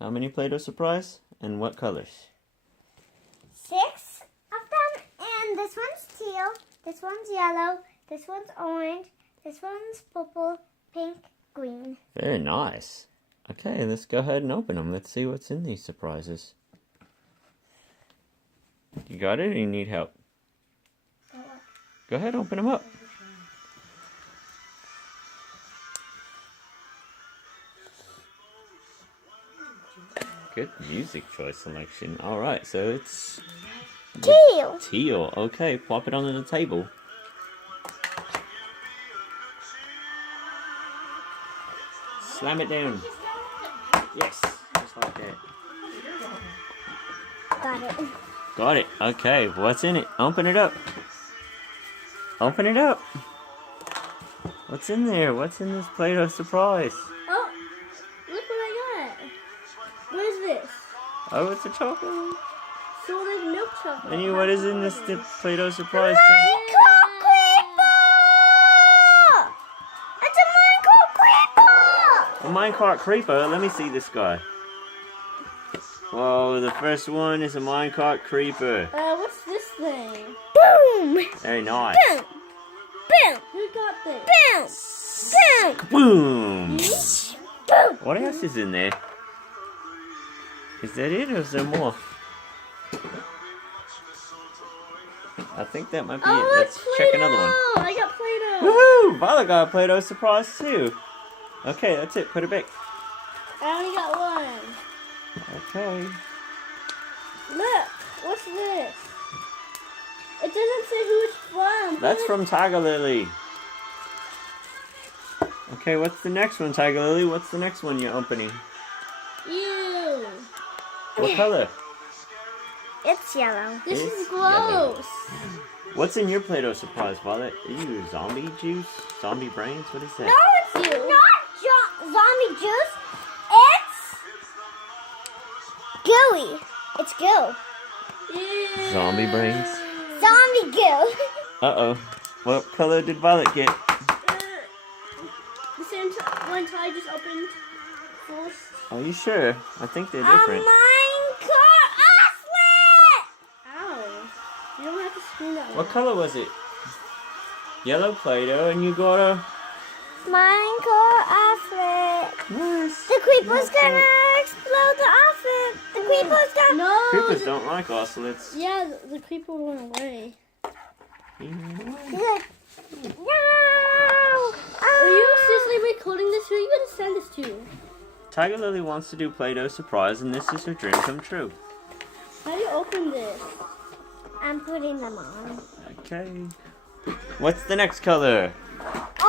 How many Play-Doh surprise? And what colors? 6 of them. And this one's teal. This one's yellow. This one's orange. This one's purple, pink, green. Very nice. Okay, let's go ahead and open them. Let's see what's in these surprises. You got it or you need help? Go ahead, open them up. Good music choice selection. Alright, so it's Teal. teal. Okay, plop it onto the table. Slam it down. Yes, just like that. Got it. Got it. Okay, what's in it? Open it up. Open it up. What's in there? What's in this Play-Doh surprise? Oh, look what I got. What is this? Oh, it's a chocolate. Salted milk chocolate. And what is in this Play-Doh surprise? Minecraft creeper! It's a Minecraft creeper! A minecart creeper. Let me see this guy. Whoa, the first one is a minecart creeper. What's this thing? Boom! Very nice. Boom! Boom! Who got this? Boom! Boom! Boom! Boom! What else is in there? Is that it or is there more? I think that might be it. Let's check another one. I got Play-Doh. Woohoo! Violet got a Play-Doh surprise too. Okay, that's it. Put it back. I only got one. Okay. Look, what's this? It doesn't say who it's from. That's from TigerLily. Okay, what's the next one, TigerLily? What's the next one you're opening? Ew. What color? It's yellow. This It's is gross. What's in your Play-Doh surprise, Violet? Ew, zombie juice? Zombie brains? What is that? No, it's not zombie juice. It's gooey. It's goo. Ew. Zombie brains? Zombie goo. Uh-oh. What color did Violet get? The same one Ty just opened first. Are you sure? I think they're A different. Minecraft athlete. Ow. You don't have to scream that What way. color was it? Yellow Play-Doh, and you got a... Minecraft athlete. Nice. The creeper's gonna explode the outfit. The creeper's gonna. No. Creepers don't like ocelots. Yeah, the creeper went away. He's like, no. Are you seriously recording this? Who are you going to send this to? TigerLily wants to do Play-Doh surprise, and this is her dream come true. How do you open this? I'm putting them on. Okay. What's the next color?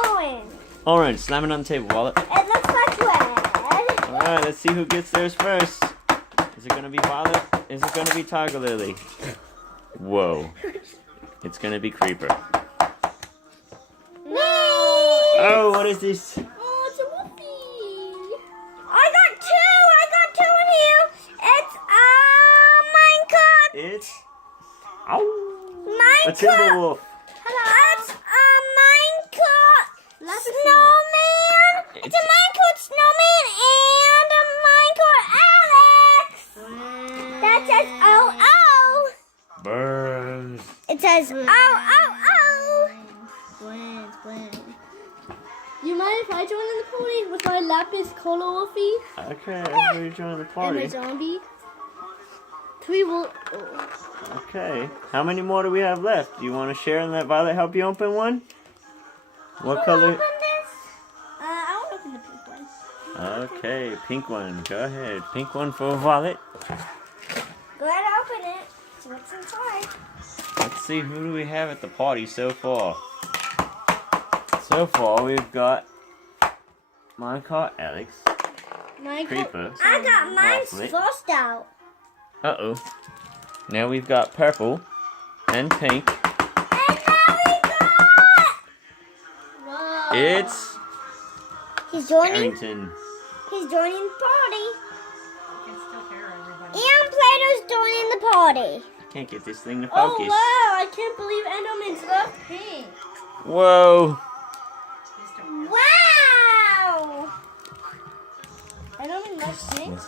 Orange. Orange. Slam it on the table, Violet. It looks like red. Alright, let's see who gets theirs first. Is it gonna be Violet? Is it gonna be TigerLily? Whoa. It's gonna be Creeper. No. Oh, what is this? Oh, it's a whoopee. I got two in here. It's Minecraft. It's... Ow! A Minecraft. Timberwolf. It's a Minecraft Lapis snowman. It's a Minecraft snowman and a Minecraft Alex. That says oh. Burns. It says oh. Bland. You mind if I join in the party with my Lapis Cola Wolfie Okay, everybody join the and my party. zombie? 3 will. Oh. Okay, how many more do we have left? Do you want to share and let Violet help you open one? What color? Open this. I want to open the pink one. Okay, pink one. Go ahead. Pink one for Violet. Go ahead and open it. See what's inside. Let's see, who do we have at the party so far? So far, we've got Minecart Alex, Creeper. I got mine Wafflet. first out. Uh-oh. Now we've got purple and pink. And now we got. Whoa. It's He's joining. Harrington. He's joining the party. And Play-Doh's joining the party. Can't get this thing to Oh focus. wow! I can't believe Enderman's left pink. Whoa. Wow! Enderman left pink.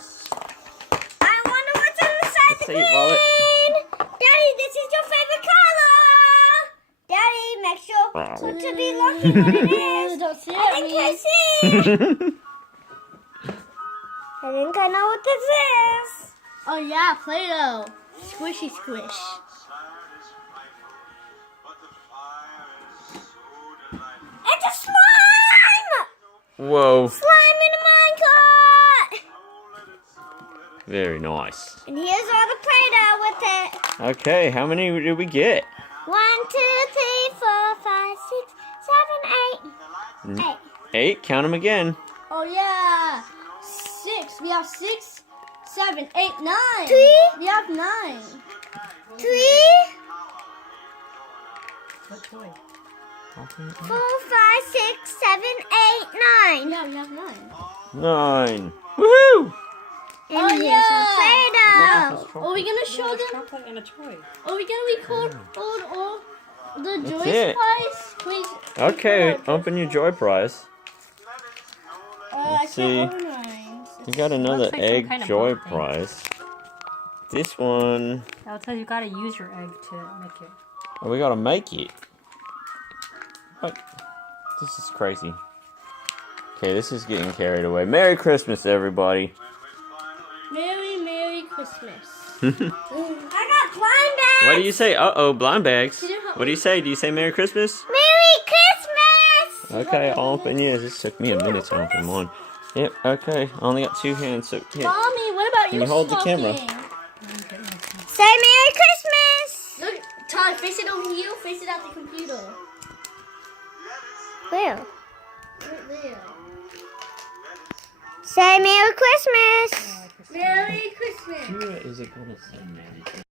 Say it, Violet. Daddy, this is your favorite color. Daddy, make sure to be looking what it is. Don't see I think I see. I think I know what this is. Oh yeah, Play-Doh. Squishy squish. It's a slime. Whoa. Slime in a minecart. Very nice. And here's all the Play-Doh with it. Okay, how many did we get? 1, 2, 3, 4, 5, 6, 7, 8. 8. 8. Count them again. Oh yeah. 6. We have 6, 7, 8, 9. 3. We have 9. 3. What toy? 4, 5, 6, 7, 8, 9. Yeah, we have 9. 9. Woohoo! And Oh, here's yeah. some Play-Doh. Are we gonna show them? Chocolate and a toy. Are we gonna record all the That's Joyce it. Prize? Please. Okay, open your joy prize. I Let's see. can't open mine. You got another Looks like some egg kind of joy ball thing. prize. This one, That'll tell you gotta use your egg to make it. oh, we gotta make it. What? This is crazy. Okay, this is getting carried away. Merry Christmas, everybody. Merry Christmas. I got blind bags. What do you say? Uh-oh, blind bags. You know how- What do you say? Do you say Merry Christmas? Merry Christmas. Okay, I'll open yours. This took me a minute to open one. Yep, okay. I only got 2 hands, so here. Mommy, what about Can you hold the camera? Say Merry Christmas. Look, Todd, face it over here. Face it at the computer. Where? Right there. Say Merry Christmas. Merry Christmas. Is it gonna say Merry Christmas?